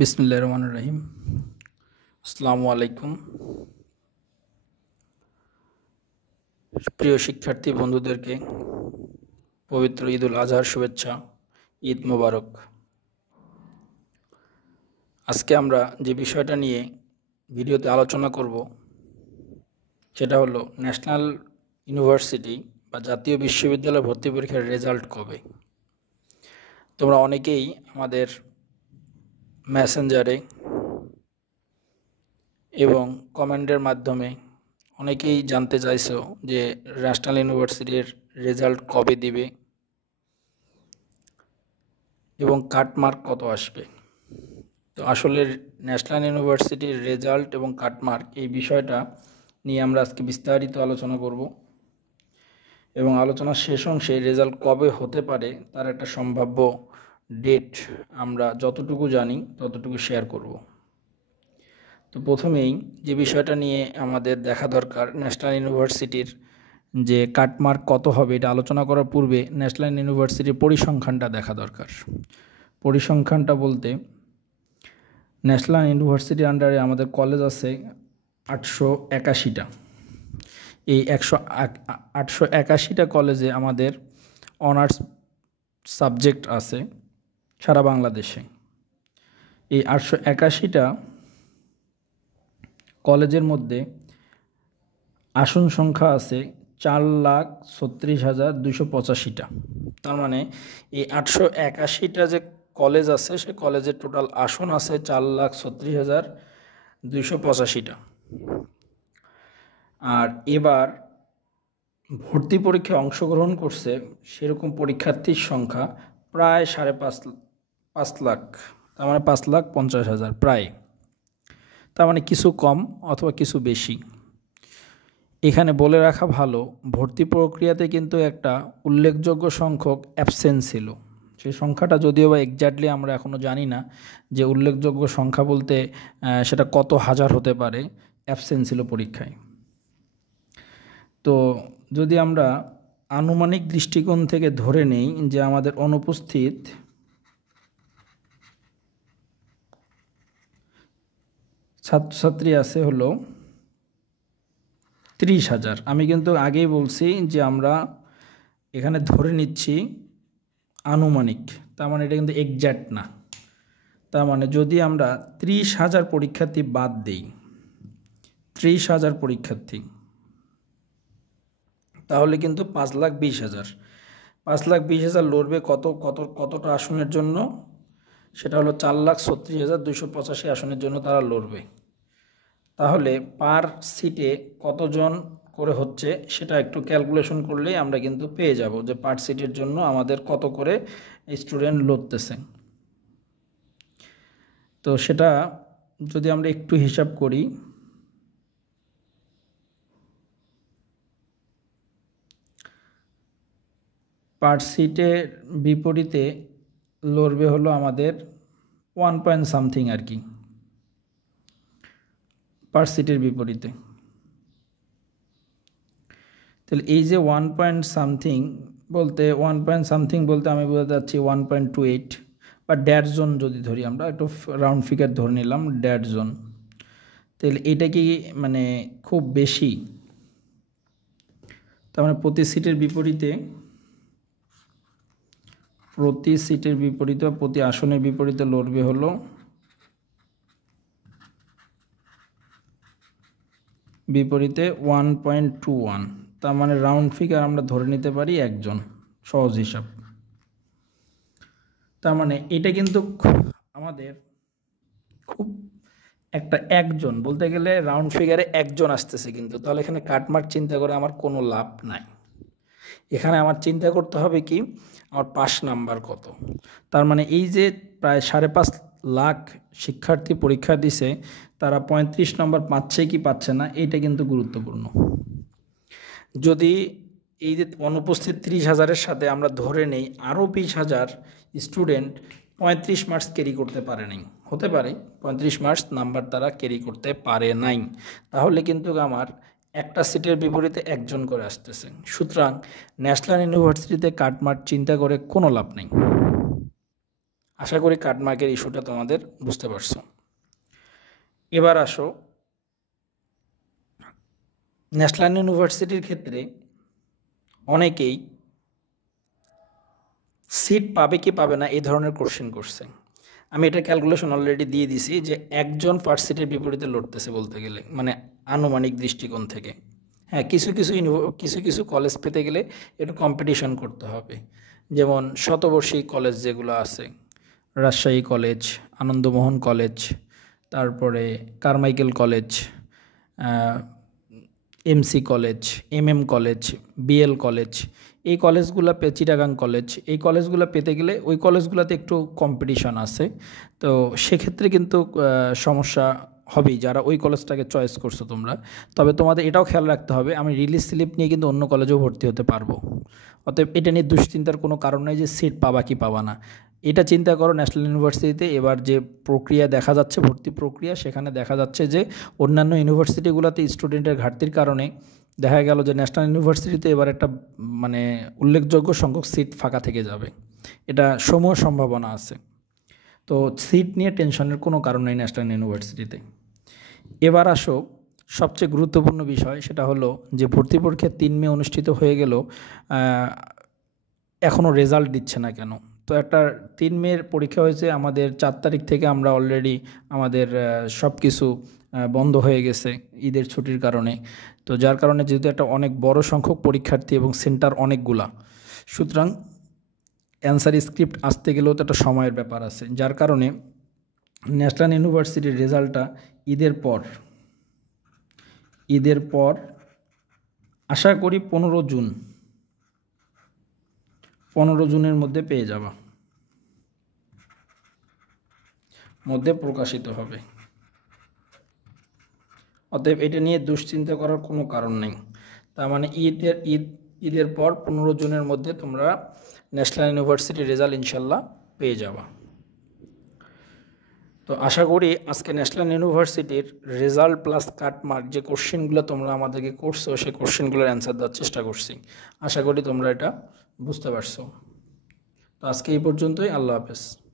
বিসমিল্লাহির রহমানির রহিম। আসসালামু আলাইকুম। প্রিয় শিক্ষার্থী বন্ধুদেরকে পবিত্র ঈদুল আজহার শুভেচ্ছা। ঈদ মোবারক। আজকে আমরা যে বিষয়টা নিয়ে ভিডিওতে আলোচনা করব সেটা হলো ন্যাশনাল ইউনিভার্সিটি বা জাতীয় বিশ্ববিদ্যালয় ভর্তি পরীক্ষার রেজাল্ট কবে। তোমরা অনেকেই আমাদের মেসেঞ্জারে এবং কমেন্টের মাধ্যমে অনেকেই জানতে চাইছো যে ন্যাশনাল ইউনিভার্সিটির রেজাল্ট কবে দিবে এবং কাটমার্ক কত আসবে। তো আসলে ন্যাশনাল ইউনিভার্সিটির রেজাল্ট এবং কাটমার্ক এই বিষয়টা নিয়ে আমরা আজকে বিস্তারিত আলোচনা করব এবং আলোচনার শেষ অংশে রেজাল্ট কবে হতে পারে তার একটা সম্ভাব্য ডেট আমরা যতটুকু জানি ততটুকু শেয়ার করব। তো প্রথমেই যে বিষয়টা নিয়ে আমাদের দেখা দরকার, ন্যাশনাল ইউনিভার্সিটির যে কাটমার্ক কত হবে এটা আলোচনা করার পূর্বে ন্যাশনাল ইউনিভার্সিটির পরিসংখ্যানটা দেখা দরকার। পরিসংখ্যানটা বলতে ন্যাশনাল ইউনিভার্সিটির আন্ডারে আমাদের কলেজ আছে 881টা। এই 881টা কলেজে আমাদের অনার্স সাবজেক্ট আছে সারা বাংলাদেশে। এই 881টা কলেজের মধ্যে আসন সংখ্যা আছে 4,36,285টা। তার মানে এই 881টা যে কলেজ আছে সে কলেজের টোটাল আসন আছে 4,36,285টা। আর এবার ভর্তি পরীক্ষায় অংশগ্রহণ করছে সেরকম পরীক্ষার্থীর সংখ্যা প্রায় 5.5 লাখ, তার মানে 5,50,000 প্রায়। তার মানে কিছু কম অথবা কিছু বেশি। এখানে বলে রাখা ভালো, ভর্তি প্রক্রিয়াতে কিন্তু একটা উল্লেখযোগ্য সংখ্যক অ্যাবসেন্ট ছিল। সেই সংখ্যাটা যদিও বা এক্স্যাক্টলি আমরা এখনও জানি না যে উল্লেখযোগ্য সংখ্যা বলতে সেটা কত হাজার হতে পারে অ্যাবসেন্ট ছিল পরীক্ষায়। তো যদি আমরা আনুমানিক দৃষ্টিকোণ থেকে ধরে নেই যে আমাদের অনুপস্থিত ছাত্রছাত্রী আছে হলো 30,000। আমি কিন্তু আগেই বলছি যে আমরা এখানে ধরে নিচ্ছি আনুমানিক, তার মানে এটা কিন্তু এক্স্যাক্ট না। তার মানে যদি আমরা 30,000 পরীক্ষার্থী বাদ দিই, 30,000 পরীক্ষার্থী, তাহলে কিন্তু 5,20,000 5,20,000 লড়বে কতটা আসনের জন্য, সেটা হলো 4,36,285 আসনের জন্য তারা লড়বে। তাহলে পার সিটে কতজন করে হচ্ছে সেটা একটু ক্যালকুলেশন করলেই আমরা কিন্তু পেয়ে যাব যে পার সিটের জন্য আমাদের কত করে স্টুডেন্ট লড়তেছে। তো সেটা যদি আমরা একটু হিসাব করি, পার সিটের বিপরীতে লড়বে হলো আমাদের 1 পয়েন্ট সামথিং আর কি, পার সিটের বিপরীতে। তাহলে এই যে 1 পয়েন্ট সামথিং বলতে আমি বোঝাতে চাচ্ছি 1.28 বা 1.5 জন যদি ধরি, আমরা একটু রাউন্ড ফিগার ধরে নিলাম 1.5 জন। তাহলে এটা কি মানে খুব বেশি? তার মানে প্রতি সিটের বিপরীতে প্রতি আসনের বিপরীতে লড়বে হলো বিপরীতে 1.21। তার মানে রাউন্ড ফিগার আমরা ধরে নিতে পারি 1 জন, সহজ হিসাব। তার মানে এটা কিন্তু আমাদের খুব একটা 1 জন বলতে গেলে রাউন্ড ফিগারে 1 জন আসতেছে কিন্তু, তাহলে এখানে কাটমার্ক চিন্তা করে আমার কোনো লাভ নাই। এখানে আমার চিন্তা করতে হবে কি আমার পাস নাম্বার কত। তার মানে এই যে প্রায় 5.5 লাখ শিক্ষার্থী পরীক্ষা দিছে, তারা 35 নম্বর পাচ্ছে কি পাচ্ছে না এইটা কিন্তু গুরুত্বপূর্ণ। যদি এই যে অনুপস্থিত 30,000-এর সাথে আমরা ধরে নেই আরও 20,000 স্টুডেন্ট 35 মার্কস ক্যারি করতে পারে নাই, হতে পারে 35 মার্কস নাম্বার তারা ক্যারি করতে পারে নাই, তাহলে কিন্তু আমার একটা সিটের বিপরীতে 1 জন করে আসতেছে। সুতরাং ন্যাশনাল ইউনিভার্সিটিতে কাটমার্ক চিন্তা করে কোনো লাভ নেই। আশা করি কাটমার্কের ইস্যুটা তোমাদের বুঝতে পারছো। এবার আসো, ন্যাশনাল ইউনিভার্সিটির ক্ষেত্রে অনেকেই সিট পাবে কি পাবে না এই ধরনের কোশ্চেন করছে। আমি এটা ক্যালকুলেশন অলরেডি দিয়ে দিছি যে একজন ফার্স্ট সিটের বিপরীতে লড়তেছে বলতে গেলে, মানে আনুমানিক দৃষ্টিকোণ থেকে। হ্যাঁ, কিছু কিছু কলেজ পেতে গেলে একটু কম্পিটিশন করতে হবে। যেমন শতবর্ষী কলেজ যেগুলো আছে, রাজশাহী কলেজ, আনন্দমোহন কলেজ, তারপরে Carmichael college, MC college, MM college, BL college, এই কলেজগুলো চিটাগাং কলেজ, এই কলেজগুলো পেতে গেলে ওই কলেজগুলোতে একটু কম্পিটিশন আছে। তো সেক্ষেত্রে কিন্তু সমস্যা হবেই যারা ওই কলেজটাকে চয়েস করছো তোমরা। তবে তোমাদের এটাও খেয়াল রাখতে হবে, আমি রিলিজ স্লিপ নিয়ে কিন্তু অন্য কলেজেও ভর্তি হতে পারবো। অতএব এটা নিয়ে দুশ্চিন্তার কোনো কারণ নেই যে সিট পাবা কি পাবা না। এটা চিন্তা করো, ন্যাশনাল ইউনিভার্সিটিতে এবার যে প্রক্রিয়া দেখা যাচ্ছে, ভর্তি প্রক্রিয়া, সেখানে দেখা যাচ্ছে যে অন্যান্য ইউনিভার্সিটিগুলোতে স্টুডেন্টের ঘাটতির কারণে দেখা গেল যে ন্যাশনাল ইউনিভার্সিটিতে এবার একটা মানে উল্লেখযোগ্য সংখ্যক সিট ফাঁকা থেকে যাবে, এটা সমূহ সম্ভাবনা আছে। তো সিট নিয়ে টেনশনের কোনো কারণ নেই ন্যাশনাল ইউনিভার্সিটিতে। এবার আসো সবচেয়ে গুরুত্বপূর্ণ বিষয়, সেটা হলো যে ভর্তি পরীক্ষা 3 মে অনুষ্ঠিত হয়ে গেল, এখনও রেজাল্ট দিচ্ছে না কেন? তো একটা 3 মের পরীক্ষা হয়েছে, আমাদের 4 তারিখ থেকে আমরা অলরেডি আমাদের সব কিছু বন্ধ হয়ে গেছে ঈদের ছুটির কারণে। তো যার কারণে যেহেতু একটা অনেক বড় সংখ্যক পরীক্ষার্থী এবং সেন্টার অনেকগুলা, সুতরাং অ্যান্সার স্ক্রিপ্ট আসতে গেলেও তো একটা সময়ের ব্যাপার আছে। যার কারণে ন্যাশনাল ইউনিভার্সিটির রেজাল্টটা ঈদের পর আশা করি 15 জুনের মধ্যে পেয়ে যাবা, মধ্যে প্রকাশিত হবে। অতএব এটা নিয়ে দুশ্চিন্তা করার কোনো কারণ নেই। তার মানে ঈদের পর 15 জুনের মধ্যে তোমরা ন্যাশনাল ইউনিভার্সিটির রেজাল্ট ইনশাল্লাহ পেয়ে যাবা। তো আশা করি আজকে ন্যাশনাল ইউনিভার্সিটির রেজাল্ট প্লাস কাটমার্ক যে কোশ্চেনগুলো তোমরা আমাদেরকে করছো, সেই কোশ্চেনগুলোর অ্যান্সার দেওয়ার চেষ্টা করছি। আশা করি তোমরা এটা বুঝতে পারছো। তো আজকে এই পর্যন্তই, আল্লাহ হাফেজ।